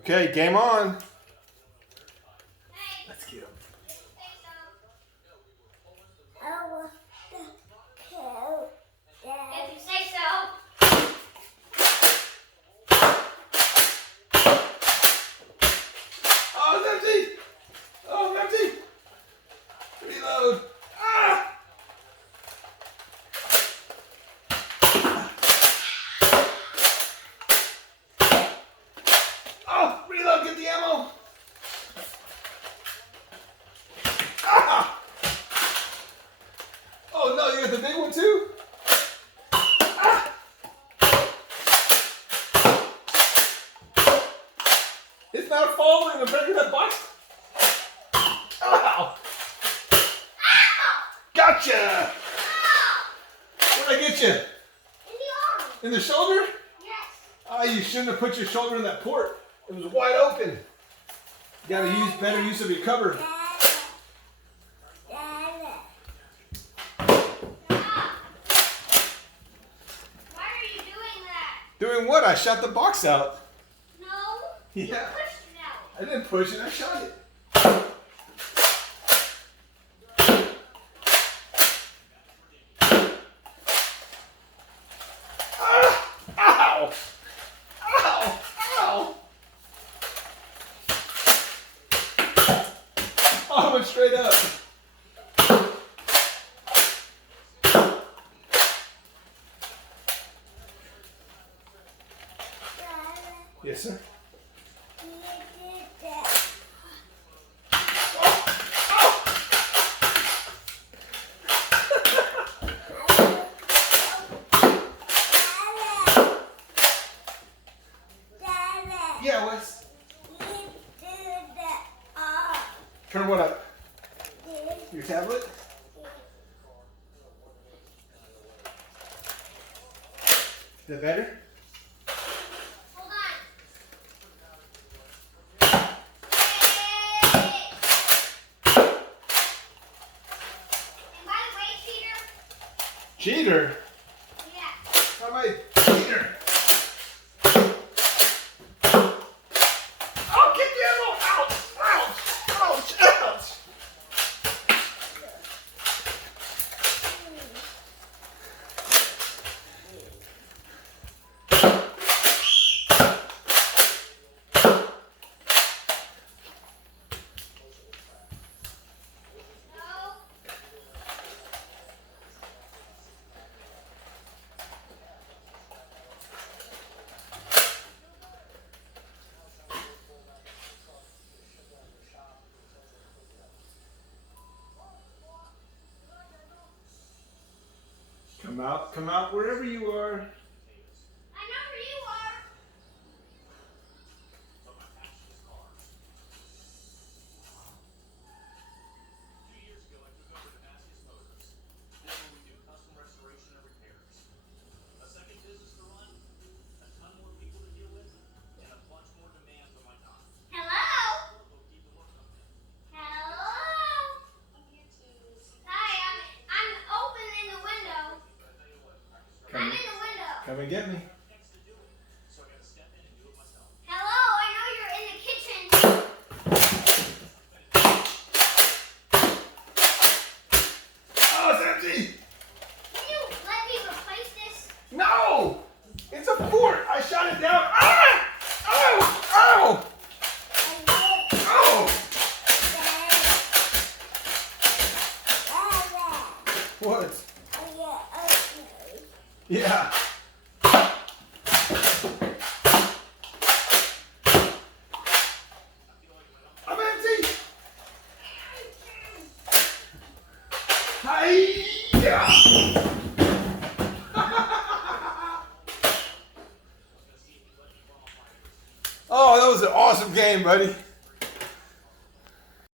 Okay, game on. Let's get him. If you say so. Oh, it's empty. Oh, it's empty. Reload. Ah! Oh, reload. Get the ammo. Ah! Oh no, you got the big one too? Ah! It's not falling. I'm breaking that box. Ow! Gotcha! Where'd I get you? In the arm. In the shoulder? Yes. Ah, you shouldn't have put your shoulder in that port. It was wide open. You gotta use better use of your cover. Why are you doing that? Doing what? I shot the box out. No. Yeah. You pushed it out. I didn't push it, I shot it. Ah! Ow! Ow! Ow! Oh, I went straight up. Yes, sir. Yeah, Wes. Turn what up? Your tablet? Is that better? Hold on. Hey. And by the way, cheater. Cheater? Yeah. How am I a cheater? Oh, get the ammo! Ouch! Ouch! Ouch! Ouch! No. Come out wherever you are. I know where you are. Hello? Hello? Hi, I'm opening the window. I'm in the window. Come and get me. Hello, I know you're in the kitchen. Oh, it's empty! Can you let me replace this? No! It's a fort! I shot it down! Ah! Ow! Ow! Ow! What? Yeah. I'm empty! Hi-ya! Oh, that was an awesome game, buddy.